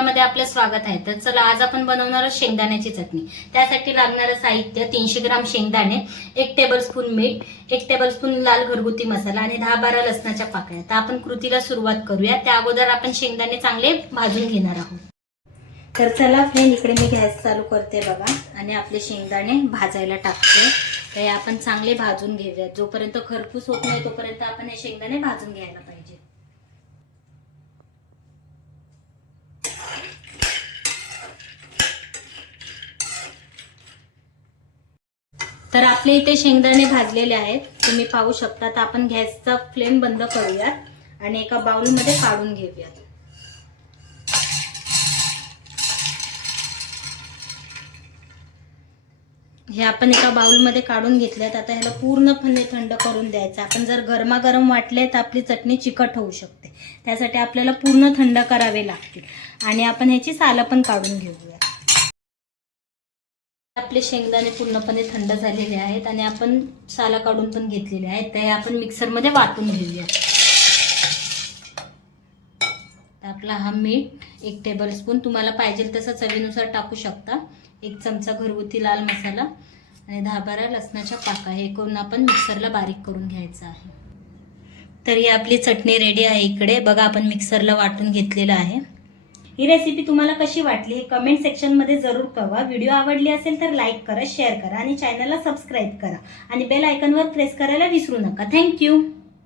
रेसिपीमध्ये आपलं स्वागत आहे। तर चला आज आपण बनवणार आहोत शेंगदाण्याची चटणी। त्यासाठी लागणारे साहित्य 300 ग्राम शेंगदाणे, 1 टेबलस्पून मीठ, 1 टेबलस्पून लाल घरगुती मसाला आणि 10-12 लसणाच्या पाकळ्या। तर आपण कृतीला सुरुवात करूया। त्या अगोदर आपण शेंगदाणे चांगले भाजून घेणार आहोत। तर चला फ्रेंड, इकडे मी गॅस चालू करते बघा आणि आपले शेंगदाणे भाजायला टाकते। तर आपण चांगले भाजून घेऊया। जोपर्यंत खरपूस होत नाही तोपर्यंत आपण हे शेंगदाणे भाजून घ्यायला पाहिजे। तर आपले इथे शेंगदाणे भाजलेले आहेत, तुम्ही पाहू शकता। तर आपण गॅसचा फ्लेम बंद करूयात आणि एका बाउल मध्ये काढून घेऊयात। हे आपण एका बाउल मध्ये काढून घेतल्यात। आता ह्याला पूर्णपणे थंड करून द्यायचं। आपण जर गरमागरम वाटले तर आपली चटणी चिकट होऊ शकते, त्यासाठी आपल्याला पूर्ण थंड करावे लागते आणि आपण ह्याची सालं पण काढून घेऊया। आपले शेंगदाणे पूर्णपणे थंड झालेले आहेत आणि आपण साला काढून पण घेतलेले आहेत। ते आपण मिक्सर मध्ये वाटून घेऊया। आपला हा मीठ 1 टेबलस्पून, तुम्हाला पाहिजे तसं चवीनुसार टाकू शकता, 1 चमचा घरगुती लाल मसाला आणि 10-12 लसणाच्या पाकळ्या, हे करून आपण मिक्सरला बारीक करून घ्यायचं आहे। तर ही आपली चटणी रेडी आहे। इकडे बघा, आपण मिक्सरला वाटून घेतलेलं आहे। ही रेसिपी तुम्हाला कशी वाटली हे कमेंट सेक्शन मध्ये जरूर कळवा। व्हिडिओ आवडली असेल तर लाईक करा, शेअर करा आणि चॅनलला सबस्क्राईब करा आणि बेल आयकॉनवर प्रेस करायला विसरू नका। थँक्यू।